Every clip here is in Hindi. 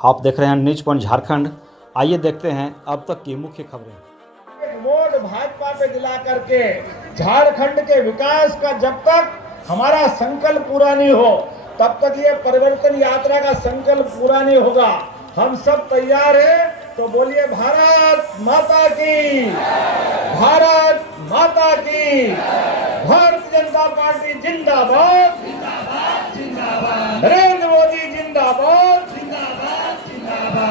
आप देख रहे हैं न्यूज पॉइंट झारखंड। आइए देखते हैं अब तक की मुख्य खबरें। वोट भाजपा पे दिला करके झारखंड के विकास का जब तक हमारा संकल्प पूरा नहीं हो तब तक ये परिवर्तन यात्रा का संकल्प पूरा नहीं होगा। हम सब तैयार हैं, तो बोलिए भारत माता की, भारत माता की। भारतीय जनता पार्टी जिंदाबाद, नरेंद्र मोदी जिंदाबाद,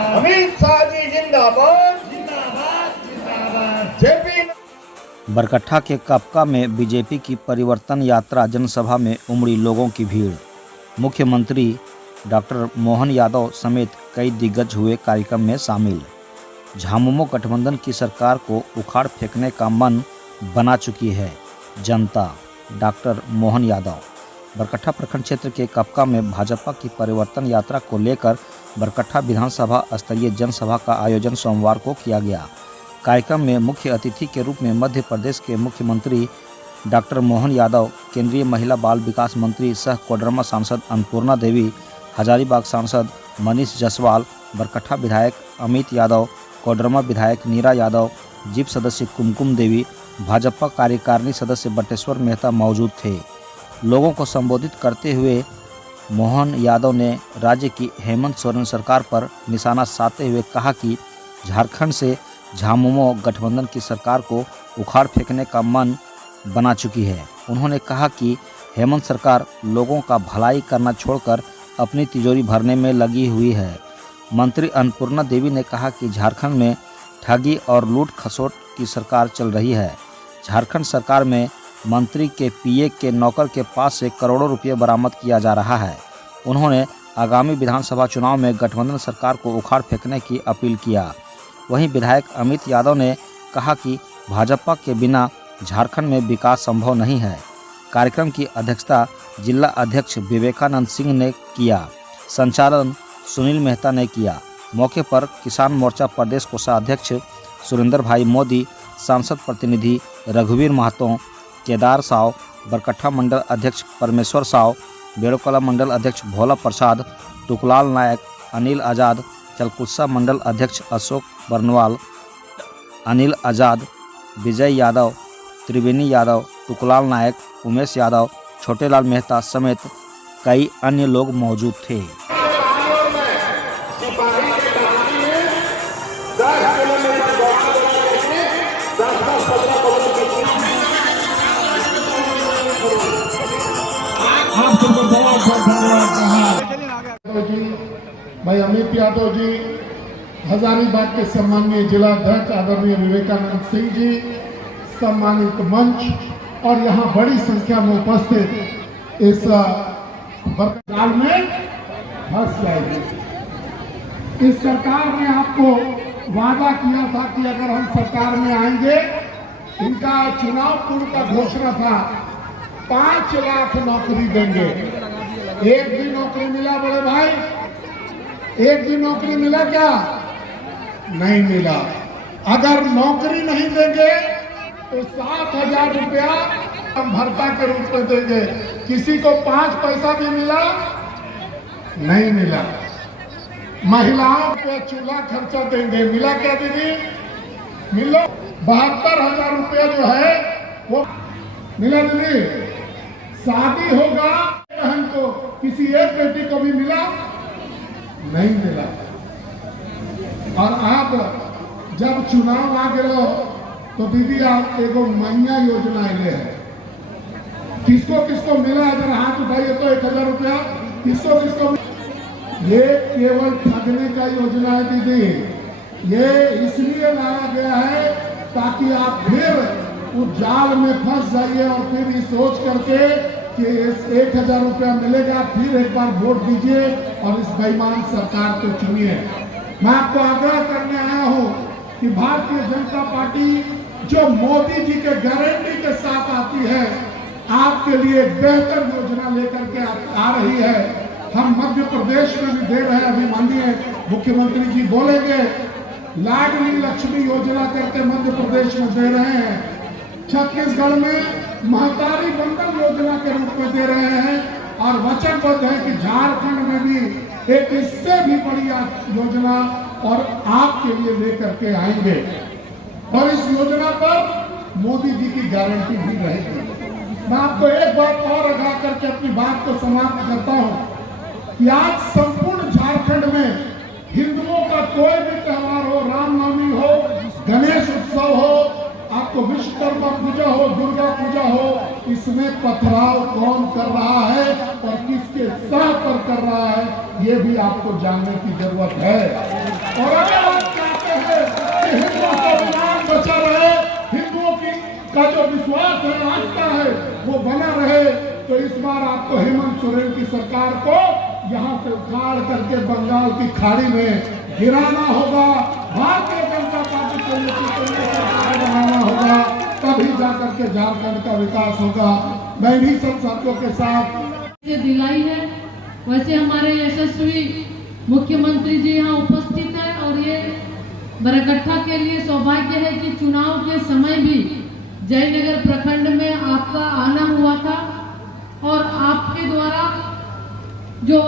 अमित शाह जी जिंदाबाद, जेपी। बरकट्ठा के कपका में बीजेपी की परिवर्तन यात्रा जनसभा में उमड़ी लोगों की भीड़। मुख्यमंत्री डॉक्टर मोहन यादव समेत कई दिग्गज हुए कार्यक्रम में शामिल। झामुमो गठबंधन की सरकार को उखाड़ फेंकने का मन बना चुकी है जनता। डॉक्टर मोहन यादव। बरकट्ठा प्रखंड क्षेत्र के कपका में भाजपा की परिवर्तन यात्रा को लेकर बरकट्ठा विधानसभा स्तरीय जनसभा का आयोजन सोमवार को किया गया। कार्यक्रम में मुख्य अतिथि के रूप में मध्य प्रदेश के मुख्यमंत्री डॉक्टर मोहन यादव, केंद्रीय महिला बाल विकास मंत्री सह कोडरमा सांसद अन्नपूर्णा देवी, हजारीबाग सांसद मनीष जायसवाल, बरकट्ठा विधायक अमित यादव, कोडरमा विधायक नीरा यादव, जीप सदस्य कुमकुम देवी, भाजपा कार्यकारिणी सदस्य बटेश्वर मेहता मौजूद थे। लोगों को संबोधित करते हुए मोहन यादव ने राज्य की हेमंत सोरेन सरकार पर निशाना साधते हुए कहा कि झारखंड से झामुमो गठबंधन की सरकार को उखाड़ फेंकने का मन बना चुकी है। उन्होंने कहा कि हेमंत सरकार लोगों का भलाई करना छोड़कर अपनी तिजोरी भरने में लगी हुई है। मंत्री अन्नपूर्णा देवी ने कहा कि झारखंड में ठगी और लूट खसोट की सरकार चल रही है। झारखंड सरकार में मंत्री के पीए के नौकर के पास से करोड़ों रुपये बरामद किया जा रहा है। उन्होंने आगामी विधानसभा चुनाव में गठबंधन सरकार को उखाड़ फेंकने की अपील किया। वहीं विधायक अमित यादव ने कहा कि भाजपा के बिना झारखंड में विकास संभव नहीं है। कार्यक्रम की अध्यक्षता जिला अध्यक्ष विवेकानंद सिंह ने किया। संचालन सुनील मेहता ने किया। मौके पर किसान मोर्चा प्रदेश कोषाध्यक्ष सुरेंद्र भाई मोदी, सांसद प्रतिनिधि रघुवीर महतो, केदार साव, बरकट्ठा मंडल अध्यक्ष परमेश्वर साव, बेड़ोकला मंडल अध्यक्ष भोला प्रसाद, टुकलाल नायक, अनिल आज़ाद, चलकुत्सा मंडल अध्यक्ष अशोक बर्नवाल, अनिल आज़ाद, विजय यादव, त्रिवेणी यादव, टुकलाल नायक, उमेश यादव, छोटेलाल मेहता समेत कई अन्य लोग मौजूद थे। भाई अमित यादव जी, हजारीबाग के सम्माननीय जिला अध्यक्ष आदरणीय विवेकानंद सिंह जी, सम्मानित मंच और यहाँ बड़ी संख्या में उपस्थित इस बरकरार में फंस जाएगी। इस सरकार ने आपको वादा किया था कि अगर हम सरकार में आएंगे, इनका चुनाव पूर्व का घोषणा था 5 लाख नौकरी देंगे। एक भी नौकरी मिला बड़े भाई? एक भी नौकरी मिला क्या? नहीं मिला। अगर नौकरी नहीं देंगे तो 7,000 रुपया हम भत्ता के रूप में देंगे। किसी को 5 पैसा भी मिला? नहीं मिला। महिलाओं को चूल्हा खर्चा देंगे, मिला क्या दीदी? मिला। 72,000 रुपया जो है वो मिला दीदी? शादी होगा बहन को, किसी एक बेटी को भी मिला? नहीं मिला। और आप जब चुनाव आ गए तो दीदी आप एगो महिला योजना ले है। किसको किसको मिला? अगर हाथ उठाइए तो 1,000 रुपया किसको किसको? ये केवल ठगने का योजना है दीदी। ये इसलिए लाया गया है ताकि आप फिर उस जाल में फंस जाइए और फिर ये सोच करके कि 1,000 रुपया मिलेगा, फिर एक बार वोट दीजिए और इस बेईमान सरकार को चुनिए। मैं आपको आग्रह करने आया हूं कि भारतीय जनता पार्टी जो मोदी जी के गारंटी के साथ आती है, आपके लिए बेहतर योजना लेकर के आ रही है। हम मध्य प्रदेश में भी दे रहे हैं, अभी माननीय मुख्यमंत्री जी बोलेंगे। लाडली लक्ष्मी योजना करके मध्य प्रदेश में दे रहे हैं। छत्तीसगढ़ में महतारी बंधन योजना के रूप में दे रहे हैं और वचनबद्ध है कि झारखंड में भी एक इससे भी बड़ी योजना और आपके लिए लेकर के आएंगे। और इस योजना पर मोदी जी की गारंटी भी रहेगी। मैं आपको एक बात और आगाह करके अपनी बात को समाप्त करता हूं कि आज संपूर्ण झारखंड में हिंदुओं का कोई भी त्योहार हो, रामनवमी हो, गणेश उत्सव हो, आपको विश्वकर्मा पूजा हो, दुर्गा पूजा हो, इसमें पथराव कौन कर रहा है और किसके सह पर कर रहा है, ये भी आपको जानने की जरूरत है। और अगर आप चाहते हैं कि हिंदुओं का विमान बचा रहे, हिंदुओं का जो विश्वास है, आस्था है, वो बना रहे, तो इस बार आपको हेमंत सोरेन की सरकार को यहाँ से उखाड़ करके बंगाल की खाड़ी में गिराना होगा। भारतीय जनता पार्टी को सरकार बनाना होगा, तभी जाकर के झारखंड का विकास होगा। मैं भी सब साथियों के साथ दिलाई है। वैसे हमारे यशस्वी मुख्यमंत्री जी यहाँ उपस्थित है और ये बरकट्ठा के लिए सौभाग्य है कि चुनाव के समय भी जयनगर प्रखंड में आपका आना हुआ था और आपके द्वारा जो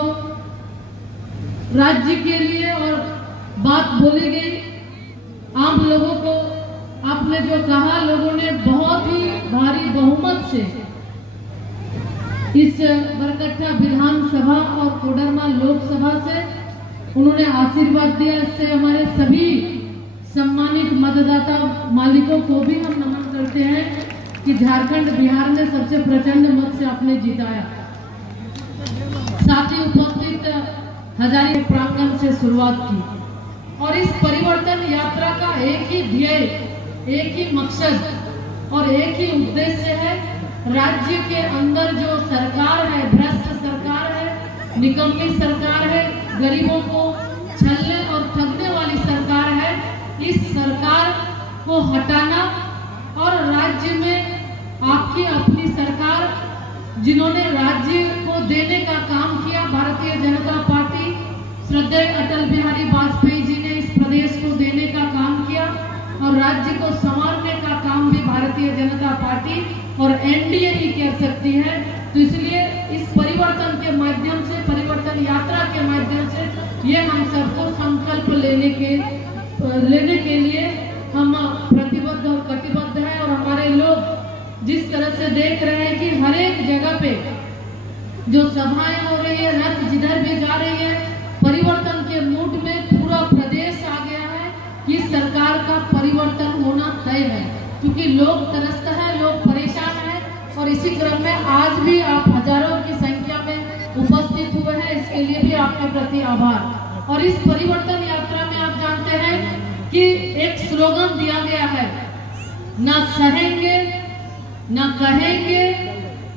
राज्य के लिए और बात बोली गई, आम लोगों को आपने जो कहा, लोगों ने बहुत ही भारी बहुमत से इस बरकट्ठा विधानसभा और कोडरमा लोकसभा से उन्होंने आशीर्वाद दिया। इससे हमारे सभी सम्मानित मतदाता मालिकों को भी हम नमन करते हैं कि झारखंड बिहार में सबसे प्रचंड मत से आपने जिताया। साथ ही उपस्थित हजारी प्रांगण से शुरुआत की और इस परिवर्तन यात्रा का एक ही ध्येय, एक ही मकसद और एक ही उद्देश्य है। राज्य के अंदर जो सरकार है, भ्रष्ट सरकार है, निकम्मी सरकार है, गरीबों को छलने और ठगने वाली सरकार है, इस सरकार को हटाना और राज्य में आपकी अपनी सरकार, जिन्होंने राज्य को देने का काम किया, भारतीय जनता पार्टी, श्रद्धेय अटल बिहारी वाजपेयी जी ने इस प्रदेश को देने का काम किया और राज्य को संवारने का काम भी भारतीय जनता पार्टी और एनडीए ही कर सकती है। तो इसलिए इस परिवर्तन के माध्यम से, परिवर्तन यात्रा के माध्यम से ये हम सबको संकल्प लेने के लिए हम प्रतिबद्ध और कटिबद्ध हैं। और हमारे लोग जिस तरह से देख रहे हैं कि हर एक जगह पे जो सभाएं हो रही है, रथ जिधर भी जा रही है, परिवर्तन के मूड में पूरा प्रदेश आ गया है कि सरकार का परिवर्तन होना तय है, क्योंकि लोग त्रस्त है, लोग परेशान है। और इसी क्रम में आज भी आप हजारों की संख्या में उपस्थित हुए हैं, इसके लिए भी आपके प्रति आभार। और इस परिवर्तन यात्रा में आप जानते हैं कि एक स्लोगन दिया गया है, ना सहेंगे ना कहेंगे,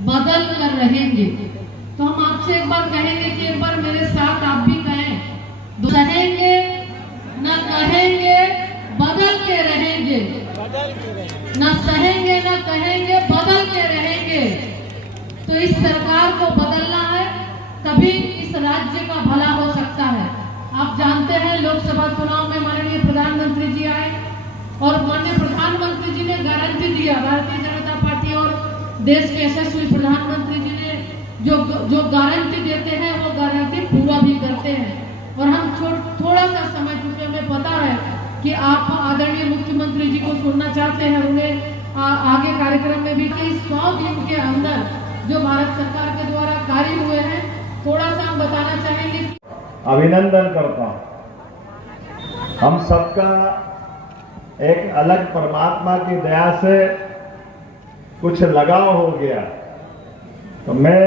बदल कर रहेंगे। तो हम आपसे एक बार कहेंगे कि एक बार मेरे साथ आप भी कहें, सहेंगे ना कहेंगे, बदल के रहेंगे। ना सहेंगे ना कहेंगे, बदल के रहेंगे। तो इस सरकार को बदलना है, तभी इस राज्य का भला हो सकता है। आप जानते हैं लोकसभा चुनाव में माननीय प्रधानमंत्री जी आए और माननीय प्रधानमंत्री जी ने गारंटी दिया, भारतीय जनता पार्टी और देश के यशस्वी प्रधानमंत्री जी ने जो गारंटी देते हैं वो गारंटी पूरा भी करते हैं। और हम थोड़ा सा समय, चुके हमें पता है कि आप आदरणीय मुख्यमंत्री जी को सुनना चाहते हैं, उन्हें आगे कार्यक्रम में भी कि 100 दिन के अंदर जो भारत सरकार के द्वारा कार्य हुए हैं, थोड़ा सा हम बताना चाहेंगे। अभिनंदन करता हूं। हम सबका एक अलग परमात्मा की दया से कुछ लगाव हो गया। तो मैं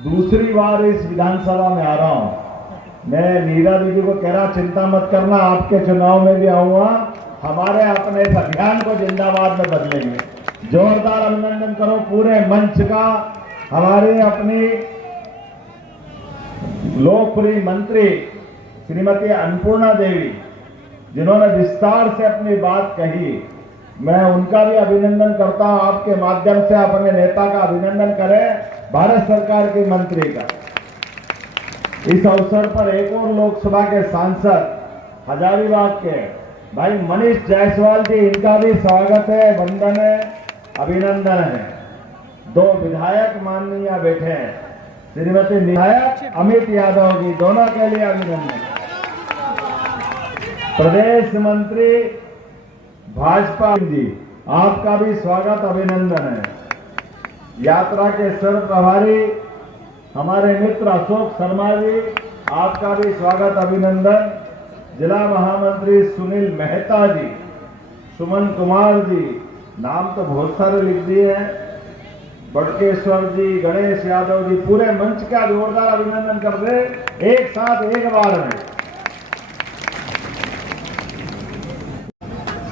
दूसरी बार इस विधानसभा में आ रहा हूं। मैं नीरा दीदी को कह रहा, चिंता मत करना, आपके चुनाव में भी आऊंगा, हमारे अपने इस अभियान को जिंदाबाद में बदलेंगे। जोरदार अभिनंदन करो पूरे मंच का। हमारे अपनी लोकप्रिय मंत्री श्रीमती अन्नपूर्णा देवी, जिन्होंने विस्तार से अपनी बात कही, मैं उनका भी अभिनंदन करता हूं। आपके माध्यम से अपने नेता का अभिनंदन करें, भारत सरकार के मंत्री का। इस अवसर पर एक और लोकसभा के सांसद हजारीबाग के भाई मनीष जायसवाल जी, इनका भी स्वागत है, वंदन है, अभिनंदन है। 2 विधायक माननीय बैठे हैं, श्रीमती विधायक अमित यादव जी, दोनों के लिए अभिनंदन। प्रदेश मंत्री भाजपा जी, आपका भी स्वागत अभिनंदन है। यात्रा के सर प्रभारी हमारे मित्र अशोक शर्मा जी, आपका भी स्वागत अभिनंदन। जिला महामंत्री सुनील मेहता जी, सुमन कुमार जी, नाम तो बहुत सारे लिख दिए हैं, बटकेश्वर जी, गणेश यादव जी, पूरे मंच का जोरदार अभिनंदन कर दे एक साथ एक बार में।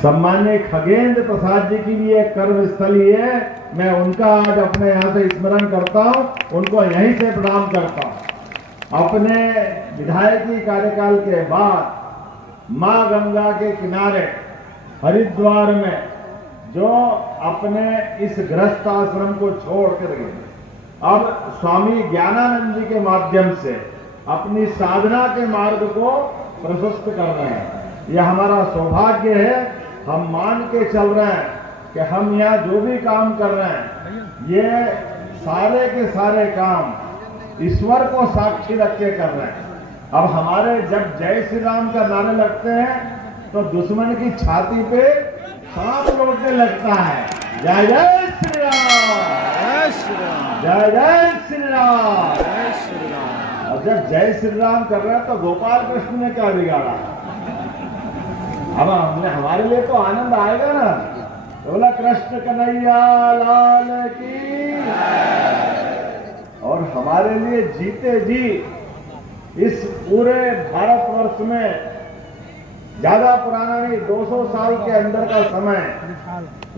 सम्मान्य खगेंद्र प्रसाद जी की भी एक कर्मस्थली है, मैं उनका आज अपने यहाँ से स्मरण करता हूँ, उनको यहीं से प्रणाम करता हूँ। अपने विधायकी कार्यकाल के बाद मां गंगा के किनारे हरिद्वार में जो अपने इस गृहस्थ आश्रम को छोड़ कर गए, अब स्वामी ज्ञानानंद जी के माध्यम से अपनी साधना के मार्ग को प्रशस्त कर रहे हैं। यह हमारा सौभाग्य है। हम मान के चल रहे हैं कि हम यहाँ जो भी काम कर रहे हैं, ये सारे के सारे काम ईश्वर को साक्षी रख के कर रहे हैं। अब हमारे जब जय श्री राम का नारे लगते हैं तो दुश्मन की छाती पे सांप लौटने लगता है। जय जय श्री राम, जय श्री राम, जय जय श्री राम, जय श्री राम। और जब जय श्री राम कर रहे हैं तो गोपाल कृष्ण ने क्या बिगाड़ा? अब हमने हमारे लिए तो आनंद आएगा ना। बोला कृष्ण कन्हैया लाल की। और हमारे लिए जीते जी इस पूरे भारतवर्ष में ज्यादा पुराना नहीं, 200 साल के अंदर का समय,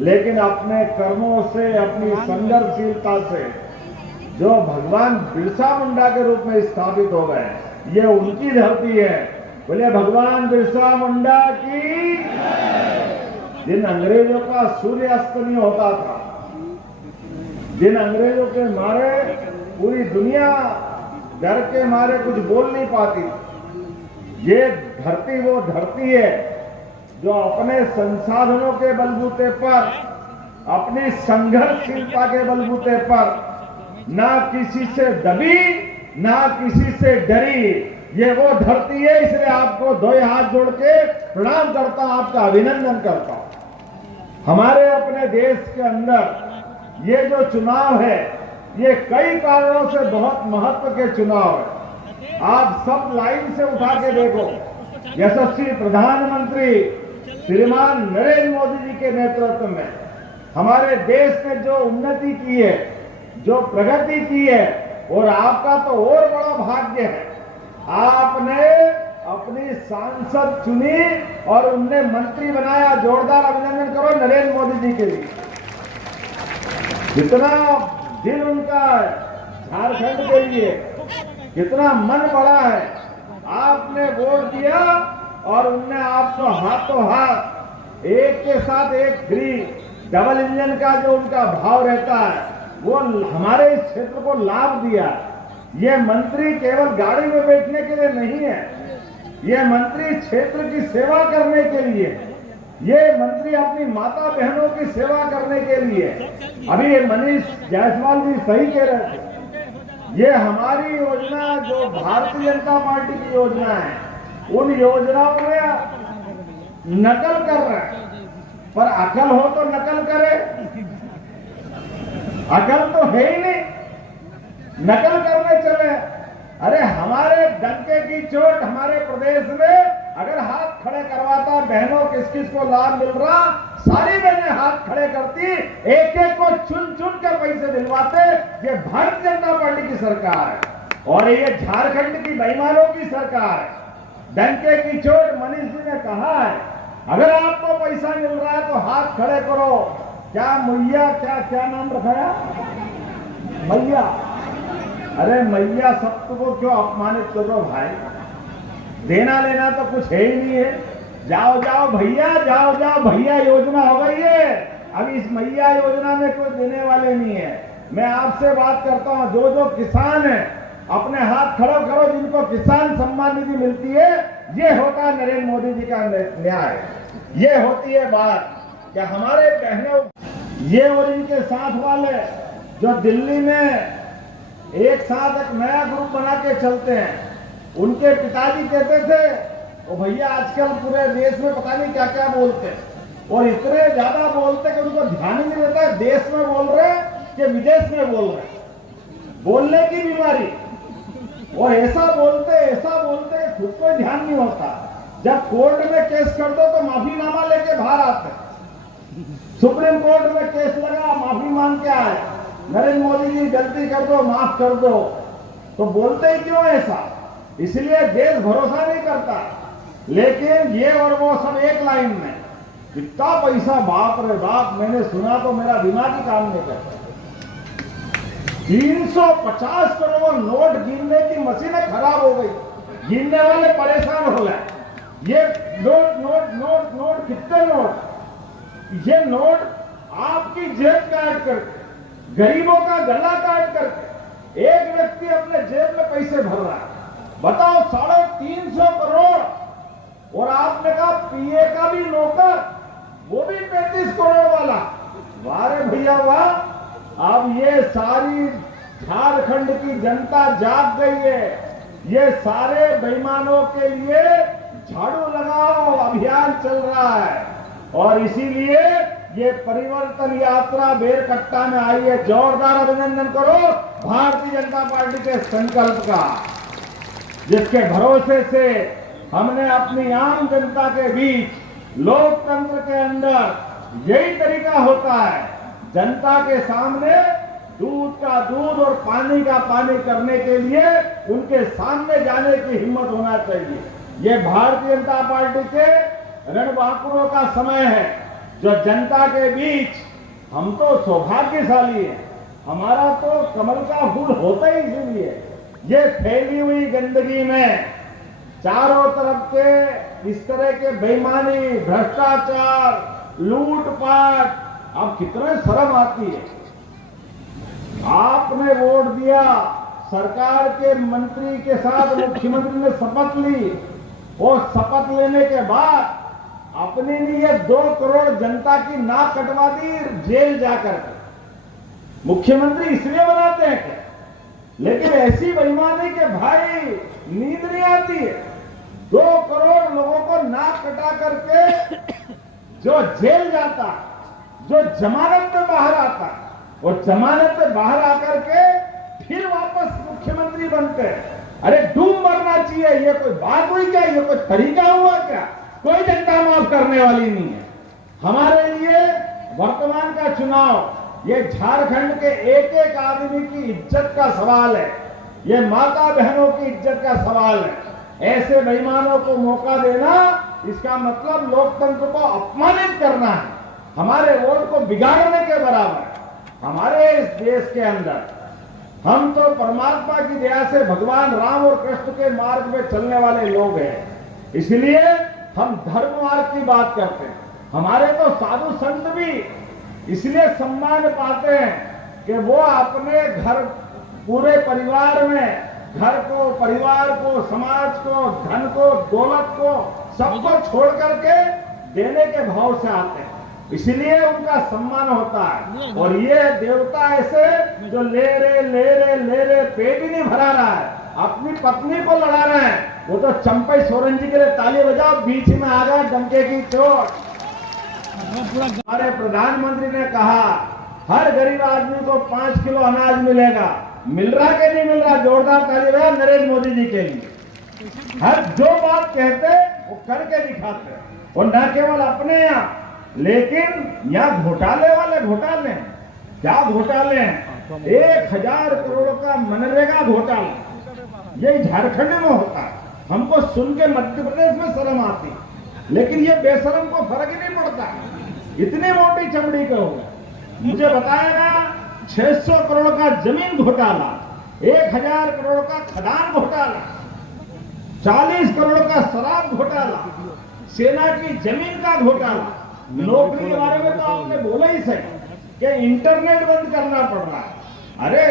लेकिन अपने कर्मों से, अपनी संघर्षशीलता से जो भगवान बिरसा मुंडा के रूप में स्थापित हो गए, ये उनकी धरती है। बोले भगवान बिरसा मुंडा की। जिन अंग्रेजों का सूर्यास्त नहीं होता था, जिन अंग्रेजों के मारे पूरी दुनिया डर के मारे कुछ बोल नहीं पाती, ये धरती वो धरती है जो अपने संसाधनों के बलबूते पर, अपनी संघर्षशीलता के बलबूते पर ना किसी से दबी ना किसी से डरी। ये वो धरती है। इसलिए आपको दो हाथ जोड़ के प्रणाम करता हूं, आपका अभिनंदन करता हूं। हमारे अपने देश के अंदर ये जो चुनाव है, ये कई कारणों से बहुत महत्व के चुनाव है। आप सब लाइन से उठा के देखो, यशस्वी प्रधानमंत्री श्रीमान नरेंद्र मोदी जी के नेतृत्व में हमारे देश ने जो उन्नति की है, जो प्रगति की है, और आपका तो और बड़ा भाग्य है, आपने अपनी सांसद चुनी और उनने मंत्री बनाया। जोरदार अभिनंदन करो नरेंद्र मोदी जी के लिए। कितना दिल उनका झारखंड के लिए, कितना मन बड़ा है। आपने वोट दिया और उनने आपको हाथों हाथ एक के साथ एक फ्री डबल इंजन का जो उनका भाव रहता है, वो हमारे इस क्षेत्र को लाभ दिया। ये मंत्री केवल गाड़ी में बैठने के लिए नहीं है, ये मंत्री क्षेत्र की सेवा करने के लिए, ये मंत्री अपनी माता बहनों की सेवा करने के लिए। अभी ये मनीष जायसवाल जी सही कह रहे थे, ये हमारी योजना जो भारतीय जनता पार्टी की योजना है, उन योजनाओं में नकल कर रहे हैं। पर अकल हो तो नकल करे, अकल तो है ही नहीं, नकल करने चले। अरे हमारे डंके की चोट हमारे प्रदेश में अगर हाथ खड़े करवाता, बहनों किस किस को लाभ मिल रहा, सारी बहनें हाथ खड़े करती, एक एक को चुन चुन कर पैसे दिलवाते। ये भारतीय जनता पार्टी की सरकार है और ये झारखंड की बेईमानों की सरकार है। डंके की चोट मनीष जी ने कहा है, अगर आपको पैसा मिल रहा है तो हाथ खड़े करो। क्या मैया, क्या नाम रखाया, मैया। अरे मैया शब्द को क्यों अपमानित करो भाई? देना लेना तो कुछ है ही नहीं है। जाओ जाओ भैया, जाओ जाओ भैया योजना हो गई है। अब इस मैया योजना में कोई देने वाले नहीं है। मैं आपसे बात करता हूं, जो जो किसान है अपने हाथ खड़े करो, जिनको किसान सम्मान निधि मिलती है। ये होता है नरेंद्र मोदी जी का न्याय। ये होती है बात कि हमारे बहनों, ये और इनके साथ वाले जो दिल्ली में एक साथ एक नया ग्रुप बना के चलते हैं। उनके पिताजी कहते थे ओ भैया आजकल पूरे देश में पता नहीं क्या क्या बोलते हैं, और इतने ज्यादा बोलते कि उनको ध्यान ही नहीं रहता है देश में बोल रहे कि विदेश में बोल रहे। बोलने की बीमारी, और ऐसा बोलते खुद को ध्यान नहीं होता। जब कोर्ट में केस कर दो तो माफीनामा लेके बाहर आते हैं। सुप्रीम कोर्ट में केस लगा, माफी मांग के आए, नरेंद्र मोदी जी गलती कर दो, माफ कर दो। तो बोलते ही क्यों ऐसा? इसलिए देश भरोसा नहीं करता। लेकिन ये और वो सब एक लाइन में, कितना पैसा, बाप रे बाप, मैंने सुना तो मेरा दिमाग ही काम नहीं करता। 350 करोड़ नोट गिनने की मशीनें खराब हो गई, गिनने वाले परेशान हो गए। ये नोट कितने नोट? ये नोट आपकी जेब काट करके, गरीबों का गला काट करके एक व्यक्ति अपने जेब में पैसे भर रहा है। बताओ 350 करोड़, और आपने कहा पीए का भी नौकर, वो भी 35 करोड़ वाला। वाह रे भैया वाह! अब ये सारी झारखंड की जनता जाग गई है। ये सारे बेईमानों के लिए झाड़ू लगाओ अभियान चल रहा है, और इसीलिए ये परिवर्तन यात्रा बेरकट्टा में आई है। जोरदार अभिनंदन करो भारतीय जनता पार्टी के संकल्प का, जिसके भरोसे से हमने अपनी आम जनता के बीच, लोकतंत्र के अंदर यही तरीका होता है, जनता के सामने दूध का दूध और पानी का पानी करने के लिए उनके सामने जाने की हिम्मत होना चाहिए। ये भारतीय जनता पार्टी के रणबांकुरों का समय है, जो जनता के बीच, हम तो सौभाग्यशाली हैं, हमारा तो कमल का फूल होता ही इसीलिए। ये फैली हुई गंदगी में चारों तरफ के इस तरह के बेईमानी, भ्रष्टाचार, लूटपाट, अब कितने शर्म आती है। आपने वोट दिया, सरकार के मंत्री के साथ मुख्यमंत्री ने शपथ ली, और शपथ लेने के बाद अपने लिए 2 करोड़ जनता की नाक कटवा दी जेल जाकर। मुख्यमंत्री इसलिए बनाते हैं क्या? लेकिन ऐसी बेईमानी के भाई नींद नहीं आती है। 2 करोड़ लोगों को नाक कटा करके जो जेल जाता, जो जमानत में बाहर आता, और जमानत में बाहर आकर के फिर वापस मुख्यमंत्री बनते हैं। अरे डूब मरना चाहिए। ये कोई बात हुई क्या? ये कोई तरीका हुआ क्या? कोई जनता माफ करने वाली नहीं है। हमारे लिए वर्तमान का चुनाव ये झारखंड के एक एक आदमी की इज्जत का सवाल है, ये माता बहनों की इज्जत का सवाल है। ऐसे बेईमानों को मौका देना, इसका मतलब लोकतंत्र को अपमानित करना है, हमारे वोट को बिगाड़ने के बराबर है। हमारे इस देश के अंदर हम तो परमात्मा की दया से भगवान राम और कृष्ण के मार्ग में चलने वाले लोग हैं, इसलिए हम धर्म मार्ग की बात करते हैं। हमारे तो साधु संत भी इसलिए सम्मान पाते हैं कि वो अपने घर, पूरे परिवार में, घर को, परिवार को, समाज को, धन को, दौलत को, सबको छोड़ करके देने के भाव से आते हैं, इसलिए उनका सम्मान होता है। और ये देवता ऐसे जो ले रहे पेट ही नहीं भरा रहा है, अपनी पत्नी को लड़ा रहे हैं, वो तो चंपई सोरेन जी के लिए ताली बजाओ, बीच में आ गए डंके की चोट। हमारे प्रधानमंत्री ने कहा हर गरीब आदमी को 5 किलो अनाज मिलेगा। मिल रहा कि नहीं मिल रहा? जोरदार ताली बजाओ नरेंद्र मोदी जी के लिए। हर जो बात कहते वो करके दिखाते, और न केवल अपने यहाँ, लेकिन यहाँ घोटाले वाले घोटाले। क्या घोटाले हैं? 1000 करोड़ का मनरेगा घोटाला ये झारखंड में होता है। हमको सुन के मध्य प्रदेश में शर्म आती, लेकिन ये बेशरम को फर्क ही नहीं पड़ता, इतनी मोटी चमड़ी के हो गए। मुझे बताया गया 600 करोड़ का जमीन घोटाला, 1000 करोड़ का खदान घोटाला, 40 करोड़ का शराब घोटाला, सेना की जमीन का घोटाला। नौकरी के बारे में तो आपने बोला ही सही कि इंटरनेट बंद करना पड़ रहा है। अरे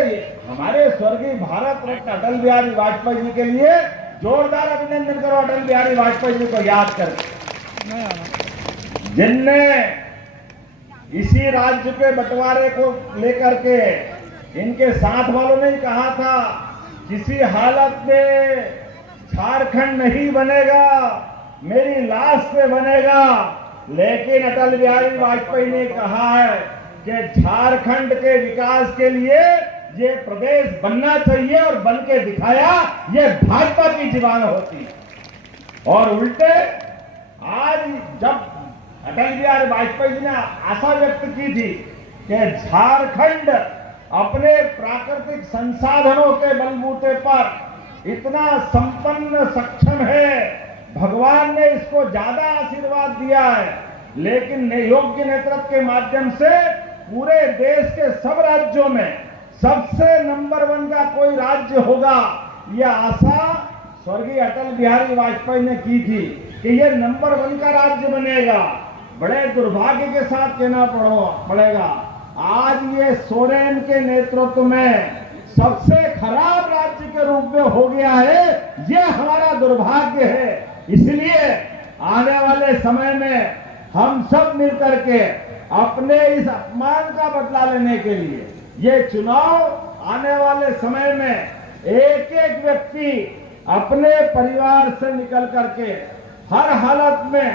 हमारे स्वर्गीय भारत रत्न अटल बिहारी वाजपेयी जी के लिए जोरदार अभिनंदन करो। अटल बिहारी वाजपेयी जी को याद करके, जिनने इसी राज्य पे बंटवारे को लेकर के इनके साथ वालों ने कहा था किसी हालत में झारखंड नहीं बनेगा, मेरी लाश पे बनेगा। लेकिन अटल बिहारी वाजपेयी ने कहा है कि झारखंड के विकास के लिए ये प्रदेश बनना चाहिए और बन के दिखाया। ये भाजपा की जीवान होती। और उल्टे आज जब अटल बिहारी वाजपेयी जी ने आशा व्यक्त की थी कि झारखंड अपने प्राकृतिक संसाधनों के बलबूते पर इतना संपन्न सक्षम है, भगवान ने इसको ज्यादा आशीर्वाद दिया है, लेकिन योग्य नेतृत्व के माध्यम से पूरे देश के सब राज्यों में सबसे नंबर 1 का कोई राज्य होगा, यह आशा स्वर्गीय अटल बिहारी वाजपेयी ने की थी कि यह नंबर 1 का राज्य बनेगा। बड़े दुर्भाग्य के साथ कहना पड़ेगा, आज ये सोरेन के नेतृत्व में सबसे खराब राज्य के रूप में हो गया है। ये हमारा दुर्भाग्य है। इसलिए आने वाले समय में हम सब मिलकर के अपने इस अपमान का बदला लेने के लिए ये चुनाव आने वाले समय में एक एक व्यक्ति अपने परिवार से निकल करके हर हालत में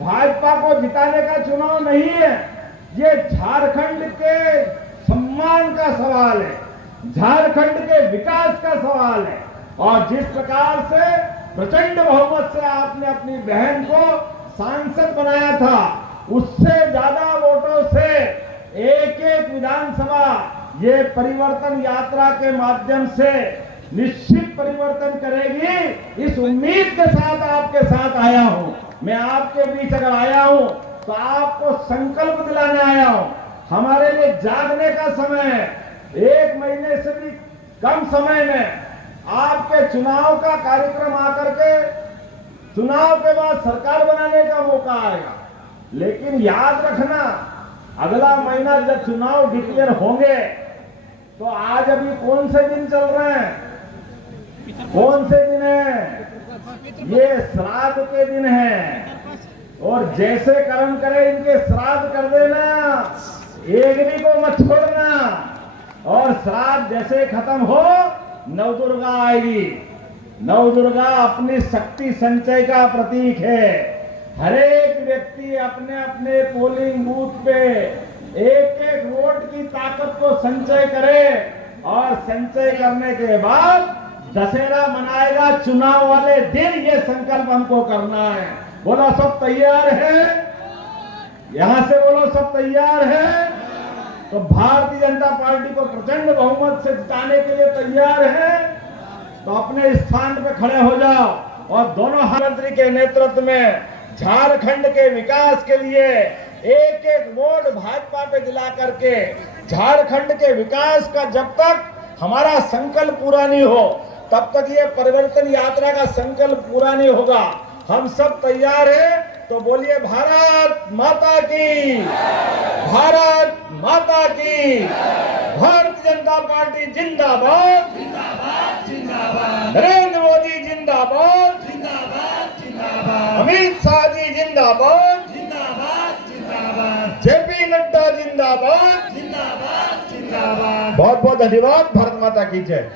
भाजपा को जिताने का चुनाव नहीं है। ये झारखंड के सम्मान का सवाल है, झारखंड के विकास का सवाल है। और जिस प्रकार से प्रचंड बहुमत से आपने अपनी बहन को सांसद बनाया था, उससे ज्यादा वोटों से एक एक विधानसभा ये परिवर्तन यात्रा के माध्यम से निश्चित परिवर्तन करेगी। इस उम्मीद के साथ आपके साथ आया हूं। मैं आपके बीच अगर आया हूं तो आपको संकल्प दिलाने आया हूं। हमारे लिए जागने का समय है। 1 महीने से भी कम समय में आपके चुनाव का कार्यक्रम आकर के चुनाव के बाद सरकार बनाने का मौका आएगा। लेकिन याद रखना, अगला महीना जब चुनाव डिक्लेयर होंगे तो आज अभी कौन से दिन चल रहे हैं, कौन से दिन है? ये श्राद्ध के दिन है। और जैसे कर्म करे इनके श्राद्ध कर देना, एक भी को मत छोड़ना। और श्राद्ध जैसे खत्म हो, नवदुर्गा आएगी। नवदुर्गा अपनी शक्ति संचय का प्रतीक है। हर एक व्यक्ति अपने अपने पोलिंग बूथ पे एक एक वोट की ताकत को संचय करे और संचय करने के बाद दशहरा मनाएगा। चुनाव वाले दिन ये संकल्प हमको करना है। बोलो सब तैयार है? यहां से बोलो सब तैयार है? तो भारतीय जनता पार्टी को प्रचंड बहुमत से जिताने के लिए तैयार है तो अपने स्थान पे खड़े हो जाओ और दोनों मंत्री के नेतृत्व में झारखंड के विकास के लिए एक एक वोट भाजपा पे दिला करके झारखंड के विकास का जब तक हमारा संकल्प पूरा नहीं हो तब तक ये परिवर्तन यात्रा का संकल्प पूरा नहीं होगा। हम सब तैयार हैं तो बोलिए भारत माता की, भारत माता की। भारतीय जनता पार्टी जिंदाबाद, नरेंद्र मोदी जिंदाबाद, अमित शाह जी जिंदाबाद, जेपी नड्डा जिंदाबाद। बहुत बहुत धन्यवाद। भारत माता की जय।